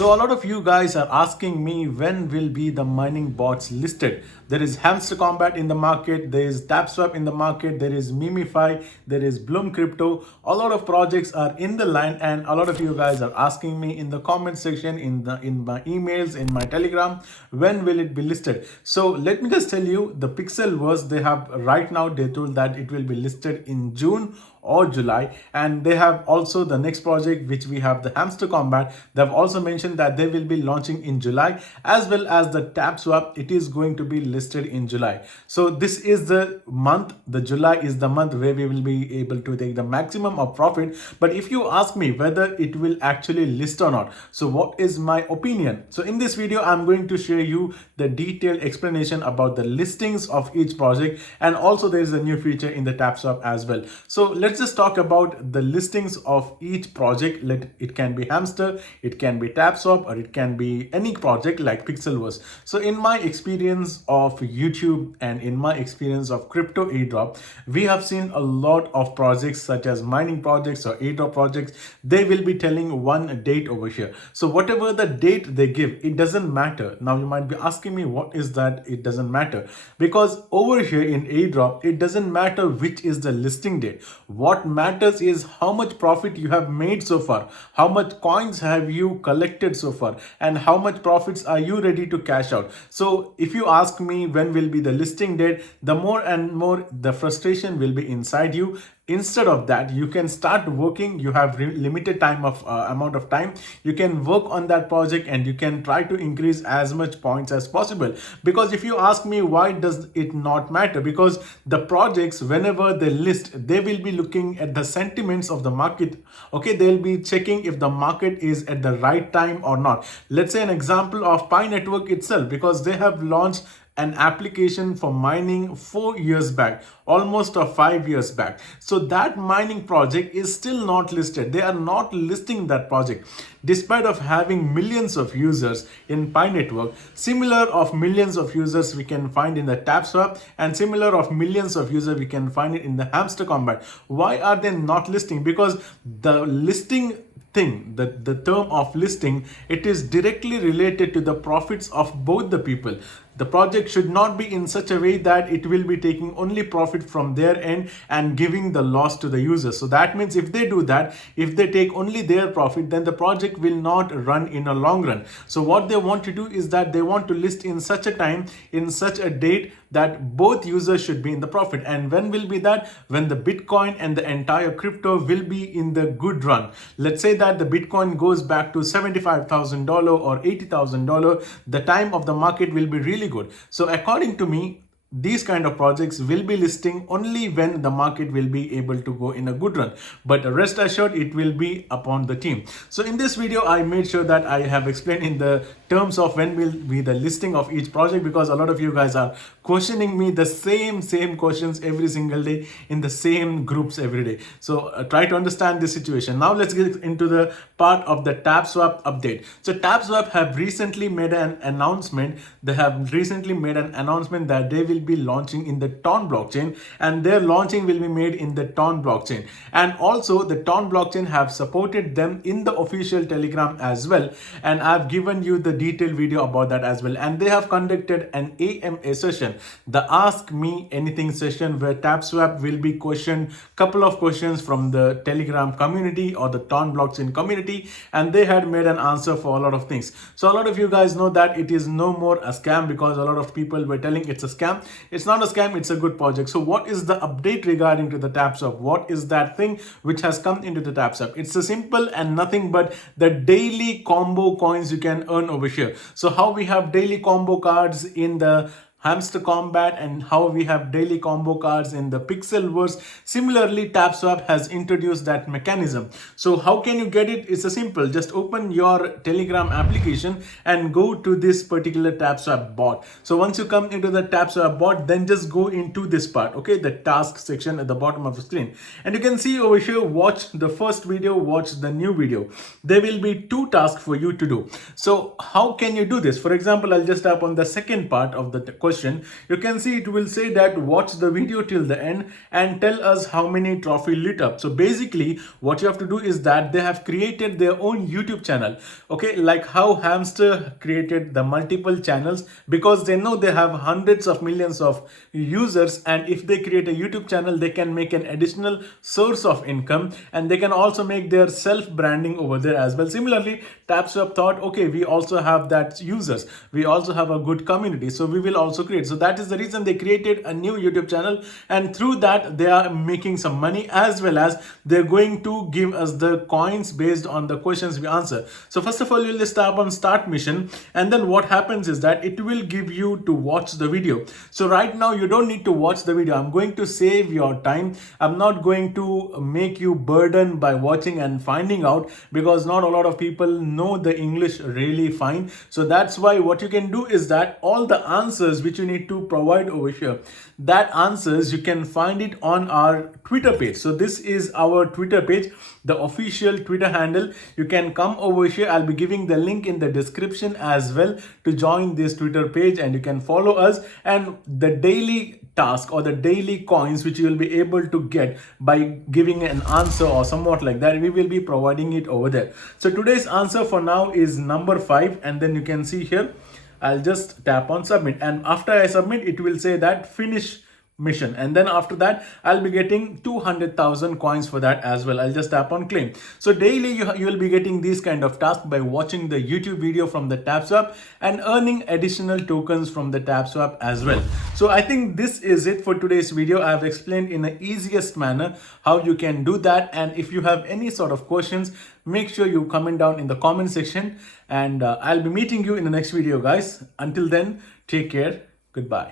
So a lot of you guys are asking me when will be the mining bots listed. There is Hamster Combat in the market, there is TAPSWAP in the market, there is Mimify, there is Bloom Crypto. A lot of projects are in the line and a lot of you guys are asking me in the comment section, in my emails, in my Telegram, when will it be listed. So let me just tell you, the Pixelverse, they have right now, they told that it will be listed in June or July, and they have also the next project which we have, the Hamster Combat. They've also mentioned that they will be launching in July, as well as the TAPSWAP. It is going to be listed in July. So this is the month, the July is the month where we will be able to take the maximum of profit. But if you ask me whether it will actually list or not, so what is my opinion? So in this video, I'm going to share you the detailed explanation about the listings of each project, and also there is a new feature in the TAPSWAP as well. So let's just talk about the listings of each project. It can be Hamster, it can be TAPSWAP, or it can be any project like Pixelverse. So in my experience of YouTube and in my experience of Crypto Airdrop, we have seen a lot of projects such as mining projects or airdrop projects. They will be telling one date over here. So whatever the date they give, it doesn't matter. Now you might be asking me, what is that? It doesn't matter, because over here in airdrop, it doesn't matter which is the listing date. What matters is how much profit you have made so far, how much coins have you collected so far, and how much profits are you ready to cash out. So if you ask me when will be the listing date, the more and more the frustration will be inside you. Instead of that, you can start working. You have limited time of amount of time. You can work on that project and you can try to increase as much points as possible. Because if you ask me why does it not matter, because the projects, whenever they list, they will be looking at the sentiments of the market. Okay, they'll be checking if the market is at the right time or not. Let's say an example of Pi Network itself, because they have launched an application for mining 4 years back, almost 5 years back. So that mining project is still not listed. They are not listing that project despite of having millions of users in Pi Network. Similar of millions of users we can find in the TAPSWAP, and similar of millions of users we can find it in the Hamster Combat. Why are they not listing? Because the listing thing, the term of listing, it is directly related to the profits of both the people. The project should not be in such a way that it will be taking only profit from their end and giving the loss to the users. So that means if they do that, if they take only their profit, then the project will not run in a long run. So what they want to do is that they want to list in such a time, in such a date, that both users should be in the profit. And when will be that? When the Bitcoin and the entire crypto will be in the good run. Let's say that the Bitcoin goes back to $75,000 or $80,000, the time of the market will be really good. So according to me, these kind of projects will be listing only when the market will be able to go in a good run, but rest assured it will be upon the team. So in this video, I made sure that I have explained in the terms of when will be the listing of each project, because a lot of you guys are questioning me the same questions every single day in the same groups every day. So try to understand this situation. Now let's get into the part of the TAPSWAP update. So TAPSWAP have recently made an announcement. They have recently made an announcement that they will be launching in the Ton blockchain, and their launching will be made in the Ton blockchain. And also the Ton blockchain have supported them in the official Telegram as well, and I've given you the detailed video about that as well. And they have conducted an AMA session, the Ask Me Anything session, where TAPSWAP will be questioned couple of questions from the Telegram community or the Ton blockchain community, and they had made an answer for a lot of things. So a lot of you guys know that it is no more a scam, because a lot of people were telling it's a scam. It's not a scam, it's a good project. So what is the update regarding to the TAPSWAP? What is that thing which has come into the TAPSWAP? It's a simple and nothing but the daily combo coins you can earn over here. So how we have daily combo cards in the Hamster Combat and how we have daily combo cards in the Pixelverse. Similarly, TAPSWAP has introduced that mechanism. So how can you get it? It's a simple, just open your Telegram application and go to this particular TAPSWAP bot. So once you come into the TAPSWAP bot, then just go into this part, okay, the task section at the bottom of the screen. And you can see over here, watch the first video, watch the new video. There will be 2 tasks for you to do. So how can you do this? For example, I'll just tap on the second part of the question question, you can see it will say that watch the video till the end and tell us how many trophy lit up. So basically what you have to do is that they have created their own YouTube channel. Okay, like how Hamster created the multiple channels, because they know they have hundreds of millions of users, and if they create a YouTube channel they can make an additional source of income, and they can also make their self branding over there as well. Similarly, TAPSWAP thought, okay, we also have that users, we also have a good community, so we will also create. So that is the reason they created a new YouTube channel, and through that they are making some money, as well as they're going to give us the coins based on the questions we answer. So first of all, you'll just tap on start mission, and then what happens is that it will give you to watch the video. So right now you don't need to watch the video. I'm going to save your time. I'm not going to make you burdened by watching and finding out, because not a lot of people know the English really fine. So that's why what you can do is that all the answers which you need to provide over here, that answers you can find it on our Twitter page. So this is our Twitter page, the official Twitter handle. You can come over here. I'll be giving the link in the description as well to join this Twitter page, and you can follow us, and the daily task or the daily coins which you will be able to get by giving an answer or somewhat like that, we will be providing it over there. So today's answer for now is number 5, and then you can see here I'll just tap on submit, and after I submit it will say that finish mission, and then after that I'll be getting 200,000 coins for that as well. I'll just tap on claim. So daily you will be getting these kind of tasks by watching the YouTube video from the TAPSWAP and earning additional tokens from the TAPSWAP as well. So I think this is it for today's video. I have explained in the easiest manner how you can do that, and if you have any sort of questions, make sure you comment down in the comment section, and I'll be meeting you in the next video, guys. Until then, take care. Goodbye.